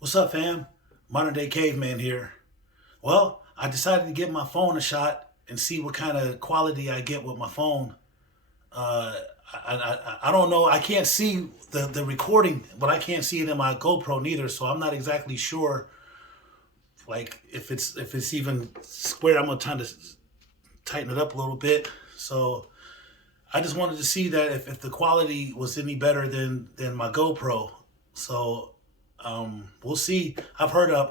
What's up, fam? Modern day caveman here. Well, I decided to give my phone a shot and see what kind of quality I get with my phone. Uh, I don't know. I can't see the recording, but I can't see it in my GoPro neither. So I'm not exactly sure, like if it's even square. I'm gonna try to tighten it up a little bit. So I just wanted to see that if the quality was any better than my GoPro. So we'll see. I've heard of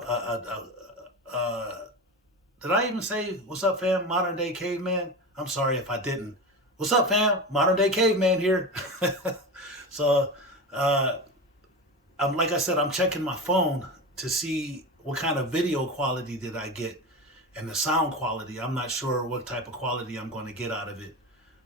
did I even say what's up, fam? Modern day caveman. I'm sorry if I didn't. What's up, fam? Modern day caveman here. So uh, I'm like I said, I'm checking my phone to see what kind of video quality did I get and the sound quality. I'm not sure what type of quality I'm going to get out of it,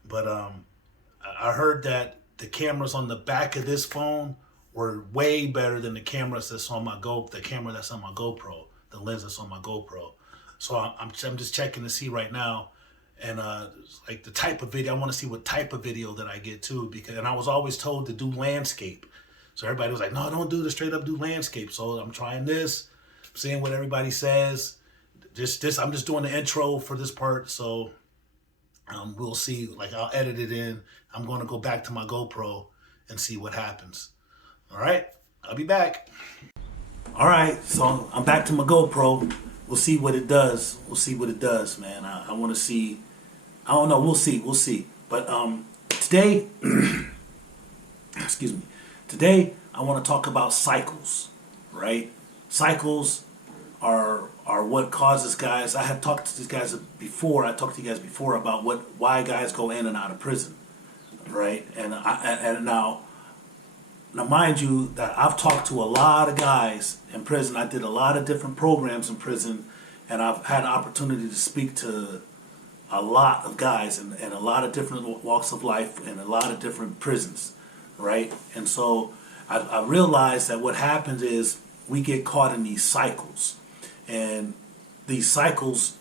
but I heard that the cameras on the back of this phone were way better than the cameras that's on my the camera that's on my GoPro, the lens that's on my GoPro. So I'm just checking to see right now, and like the type of video. I want to see what type of video that I get too, because and I was always told to do landscape. So everybody was like, no, don't do the straight up do landscape. So I'm trying this, seeing what everybody says. Just this, I'm just doing the intro for this part. So we'll see. Like I'll edit it in. I'm going to go back to my GoPro and see what happens. All right, I'll be back. All right, so I'm back to my GoPro. We'll see what it does. We'll see what it does, man. I want to see. I don't know. We'll see. We'll see. But today, excuse me. Today I want to talk about cycles. Right? Cycles are what causes guys. I have talked to these guys before. I talked to you guys before about why guys go in and out of prison. Right? And now, mind you, that I've talked to a lot of guys in prison. I did a lot of different programs in prison, and I've had an opportunity to speak to a lot of guys in a lot of different walks of life and a lot of different prisons, right? And so I realized that what happens is we get caught in these cycles, and these cycles,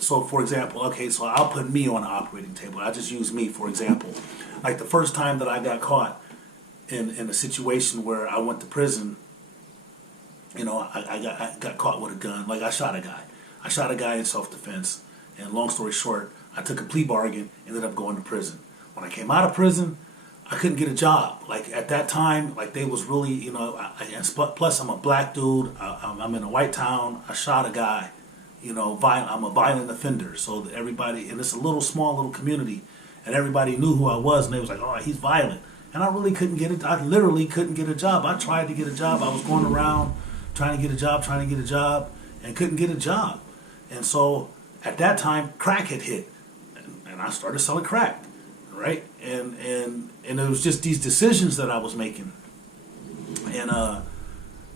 so for example, okay, so I'll put me on the operating table. I just use me for example. Like the first time that I got caught in a situation where I went to prison, you know, I got caught with a gun. Like I shot a guy. I shot a guy in self-defense. And long story short, I took a plea bargain, ended up going to prison. When I came out of prison, I couldn't get a job. Like at that time, like they was really, you know, plus I'm a black dude. I'm in a white town. I shot a guy, you know, I'm a violent offender. So that everybody, and it's a small little community, and everybody knew who I was, and they was like, oh, he's violent. And I really couldn't get it. I literally couldn't get a job. I tried to get a job. I was going around trying to get a job, and couldn't get a job. And so at that time, crack had hit, and I started selling crack, right? And it was just these decisions that I was making,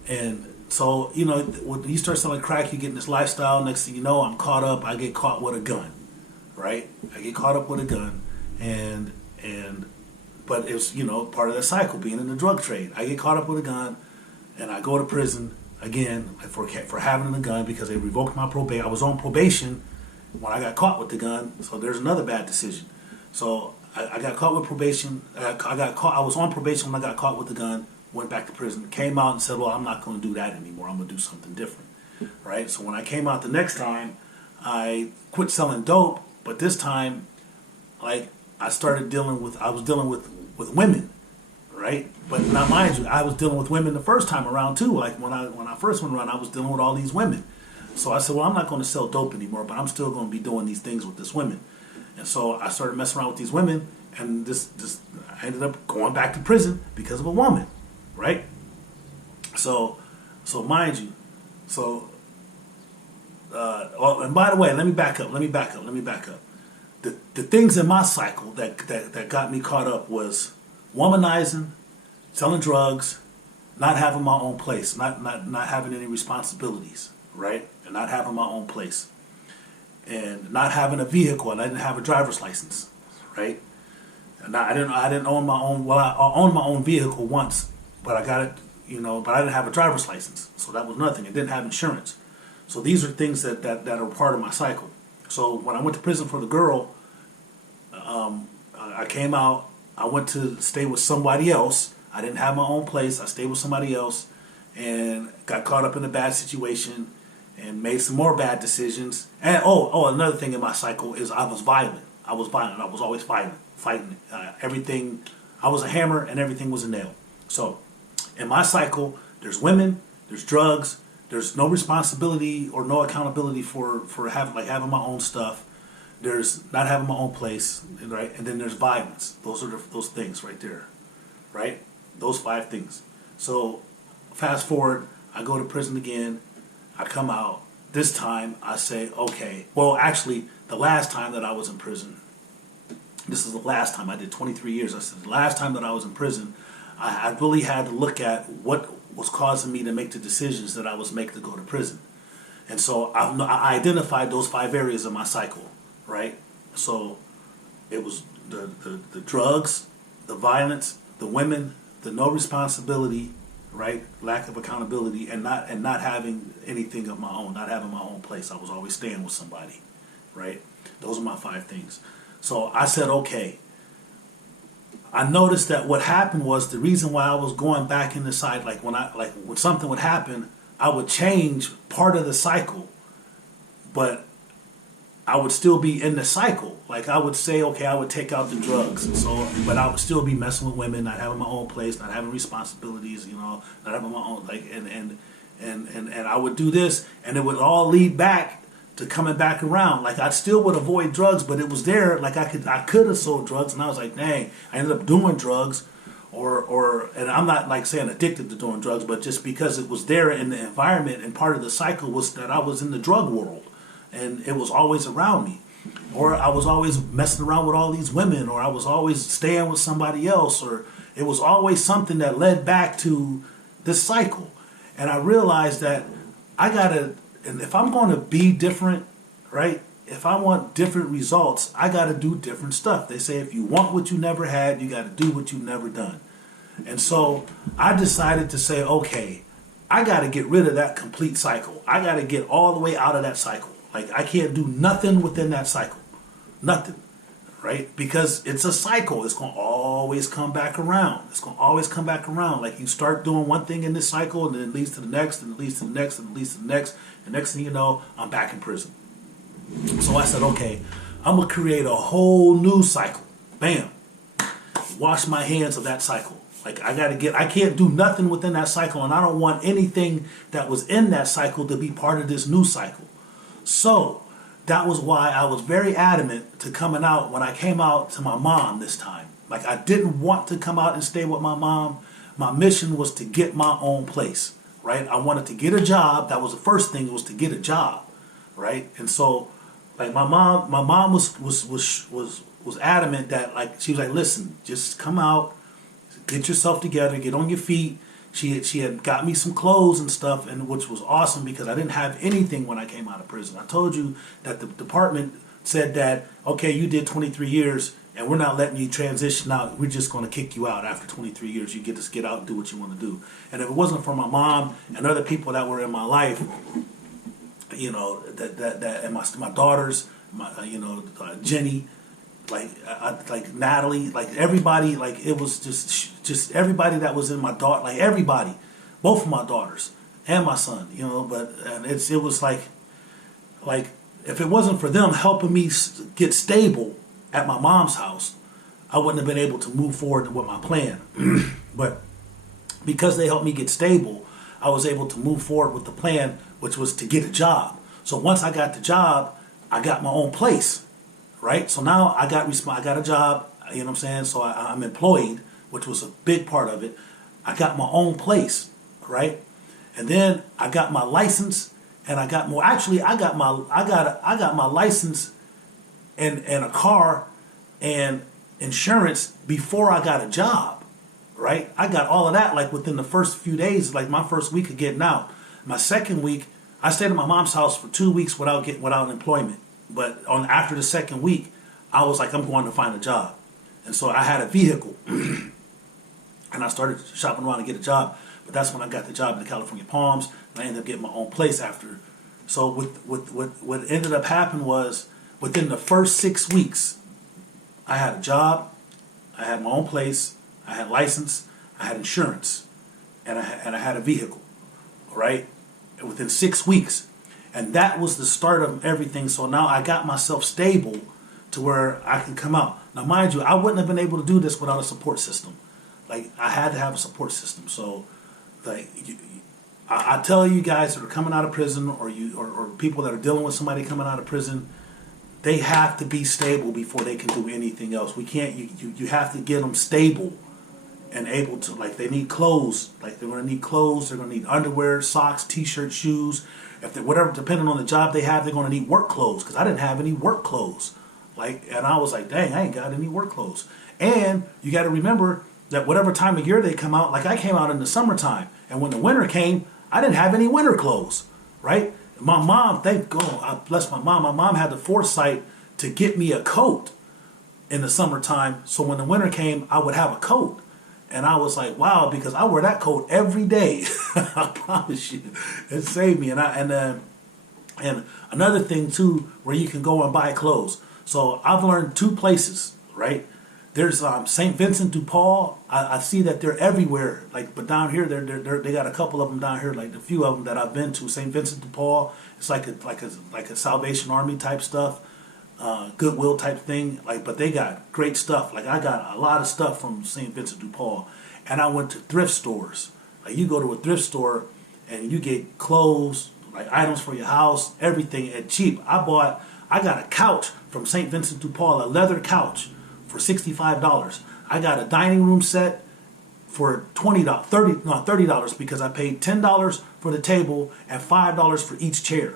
and so you know when you start selling crack, you get in this lifestyle. Next thing you know, I'm caught up. I get caught with a gun, right? I get caught up with a gun, and but it was, you know, part of that cycle, being in the drug trade. I get caught up with a gun, and I go to prison again for having a gun because they revoked my probation. I was on probation when I got caught with the gun, so there's another bad decision. So I got caught with probation. I was on probation when I got caught with the gun. Went back to prison. Came out and said, "Well, I'm not going to do that anymore. I'm going to do something different." Right. So when I came out the next time, I quit selling dope, but this time, like I was dealing with women, right? But now mind you, I was dealing with women the first time around too. Like when I first went around, I was dealing with all these women. So I said, well, I'm not going to sell dope anymore, but I'm still going to be doing these things with this women. And so I started messing around with these women, and I ended up going back to prison because of a woman, right? So mind you, and by the way, let me back up. The things in my cycle that got me caught up was womanizing, selling drugs, not having my own place, not having any responsibilities, right? And not having my own place. And not having a vehicle, and I didn't have a driver's license, right? And I didn't own my own. Well, I owned my own vehicle once, but I got it, you know. But I didn't have a driver's license, so that was nothing. I didn't have insurance. So these are things that are part of my cycle. So when I went to prison for the girl, I came out. I went to stay with somebody else. I didn't have my own place. I stayed with somebody else, and got caught up in a bad situation and made some more bad decisions. And another thing in my cycle is I was violent. I was always fighting everything. I was a hammer and everything was a nail. So in my cycle, there's women, there's drugs, there's no responsibility or no accountability for having my own stuff. There's not having my own place, right? And then there's violence. Those are those things right there, right? Those 5 things. So fast forward, I go to prison again. I come out. This time I say, okay. Well, actually, the last time that I was in prison, this is the last time. I did 23 years. I said the last time that I was in prison, I really had to look at what was causing me to make the decisions that I was making to go to prison. And so I identified those 5 areas of my cycle, right? So it was the drugs, the violence, the women, the no responsibility, right? Lack of accountability, and not having anything of my own, not having my own place. I was always staying with somebody, right? Those are my 5 things. So I said, okay. I noticed that what happened was the reason why I was going back in the side, when something would happen, I would change part of the cycle, but I would still be in the cycle. Like I would say, okay, I would take out the drugs, but I would still be messing with women, not having my own place, not having responsibilities, not having my own and I would do this, and it would all lead back to coming back around. Like I still would avoid drugs, but it was there. Like I could have sold drugs, and I was like, dang, I ended up doing drugs, and I'm not like saying addicted to doing drugs, but just because it was there in the environment, and part of the cycle was that I was in the drug world, and it was always around me, or I was always messing around with all these women, or I was always staying with somebody else, or it was always something that led back to this cycle. And I realized that and if I'm going to be different, right? If I want different results, I got to do different stuff. They say if you want what you never had, you got to do what you've never done. And so I decided to say, okay, I got to get rid of that complete cycle. I got to get all the way out of that cycle. Like I can't do nothing within that cycle. Nothing. Right? Because it's a cycle. It's going to always come back around. It's going to always come back around. Like you start doing one thing in this cycle, and then it leads to the next, and it leads to the next, and it leads to the next. And next thing you know, I'm back in prison. So I said, okay, I'm going to create a whole new cycle. Bam. Wash my hands of that cycle. Like I can't do nothing within that cycle, and I don't want anything that was in that cycle to be part of this new cycle. So that was why I was very adamant to coming out when I came out to my mom this time. Like I didn't want to come out and stay with my mom. My mission was to get my own place, right? I wanted to get a job. That was the first thing, was to get a job, right? And so like my mom was adamant that, like, she was like, listen, just come out, get yourself together, get on your feet. She had got me some clothes and stuff, and which was awesome because I didn't have anything when I came out of prison. I told you that the department said that, okay, you did 23 years and we're not letting you transition out. We're just going to kick you out after 23 years. You get out and do what you want to do. And if it wasn't for my mom and other people that were in my life, and my daughters, Jenny, like Natalie, like everybody, like it was just everybody that was in my daughter, like everybody, both of my daughters and my son, it was like if it wasn't for them helping me get stable at my mom's house, I wouldn't have been able to move forward with my plan. But because they helped me get stable, I was able to move forward with the plan, which was to get a job. So once I got the job, I got my own place. Right? So now I got a job, you know what I'm saying? So I'm employed, which was a big part of it. I got my own place, right? And then I got my license, and I got more. Actually, I got my license and a car and insurance before I got a job, right? I got all of that like within the first few days, like my first week of getting out. My second week, I stayed at my mom's house for 2 weeks without employment. But after the second week, I was like, I'm going to find a job. And so I had a vehicle. And I started shopping around to get a job. But that's when I got the job in the California Palms. And I ended up getting my own place after. So what ended up happening was, within the first 6 weeks, I had a job, I had my own place, I had license, I had insurance, and I had a vehicle. right? Within 6 weeks. And that was the start of everything. So now I got myself stable to where I can come out. Now, mind you, I wouldn't have been able to do this without a support system. Like, I had to have a support system. So, like, I tell you guys that are coming out of prison, or people that are dealing with somebody coming out of prison, they have to be stable before they can do anything else. We can't. You have to get them stable and able to, like, they need clothes. Like, they're going to need clothes. They're going to need underwear, socks, t-shirts, shoes. If they, whatever, depending on the job they have, they're going to need work clothes, because I didn't have any work clothes. Like, and I was like, dang, I ain't got any work clothes. And you got to remember that whatever time of year they come out, like I came out in the summertime, and when the winter came, I didn't have any winter clothes, right? My mom, thank God, I bless my mom had the foresight to get me a coat in the summertime, so when the winter came, I would have a coat. And I was like, wow, because I wear that coat every day. I promise you, it saved me. And another thing too, where you can go and buy clothes. So I've learned 2 places, right? There's St. Vincent de Paul. I see that they're everywhere. Like, but down here, they got a couple of them down here. Like, a few of them that I've been to. St. Vincent de Paul. It's like a Salvation Army type stuff. Goodwill type thing, like, but they got great stuff. Like, I got a lot of stuff from St. Vincent de Paul, and I went to thrift stores. Like, you go to a thrift store and you get clothes, like items for your house, everything at cheap. I got a couch from St. Vincent de Paul, a leather couch for $65. I got a dining room set for $30 because I paid $10 for the table and $5 for each chair,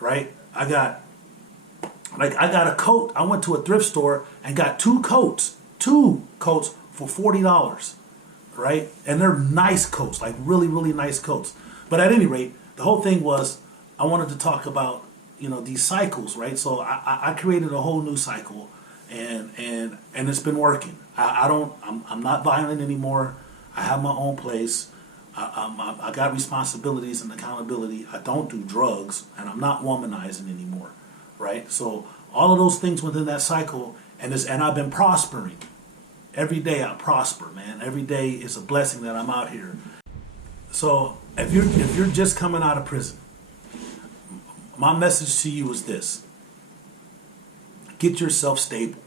right? I got a coat. I went to a thrift store and got 2 coats for $40, right? And they're nice coats, like really, really nice coats. But at any rate, the whole thing was, I wanted to talk about, these cycles, right? So I created a whole new cycle, and it's been working. I'm not violent anymore. I have my own place. I got responsibilities and accountability. I don't do drugs, and I'm not womanizing anymore. Right? So all of those things within that cycle, and I've been prospering. Every day I prosper, man. Every day is a blessing that I'm out here. So if you're just coming out of prison, my message to you is this: get yourself stable,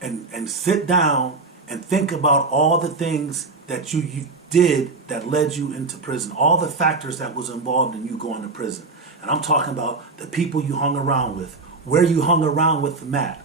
and sit down and think about all the things that you did that led you into prison, all the factors that was involved in you going to prison. And I'm talking about the people you hung around with, where you hung around with them at,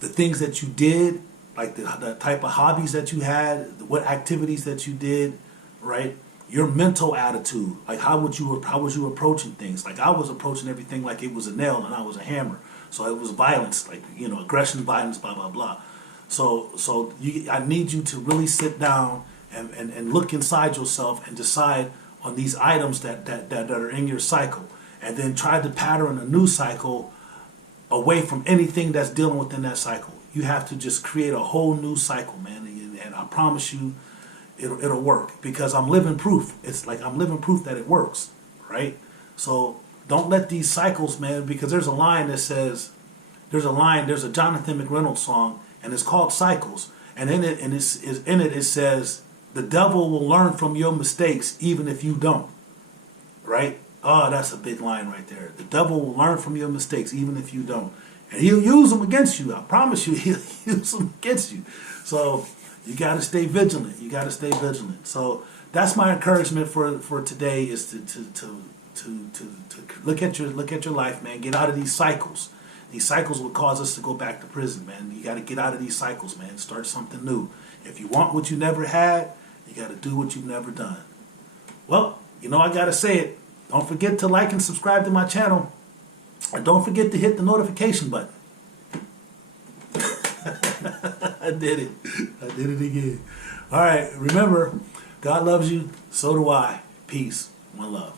the things that you did, like the type of hobbies that you had, what activities that you did, right? Your mental attitude, like how was you approaching things? Like, I was approaching everything like it was a nail and I was a hammer. So it was violence, like, aggression, violence, blah, blah, blah. So I need you to really sit down and look inside yourself and decide on these items that are in your cycle. And then try to pattern a new cycle away from anything that's dealing within that cycle. You have to just create a whole new cycle, man. And I promise you, it'll work, because I'm living proof. It's like I'm living proof that it works, right? So don't let these cycles, man, because there's a line that says, there's a Jonathan McReynolds song, and it's called Cycles. And in it says, the devil will learn from your mistakes even if you don't, right? Oh, that's a big line right there. The devil will learn from your mistakes even if you don't. And he'll use them against you. I promise you, he'll use them against you. So you got to stay vigilant. You got to stay vigilant. So that's my encouragement for today, is to look at your life, man. Get out of these cycles. These cycles will cause us to go back to prison, man. You got to get out of these cycles, man. Start something new. If you want what you never had, you got to do what you've never done. Well, I got to say it. Don't forget to like and subscribe to my channel. And don't forget to hit the notification button. I did it. I did it again. All right. Remember, God loves you. So do I. Peace. One love.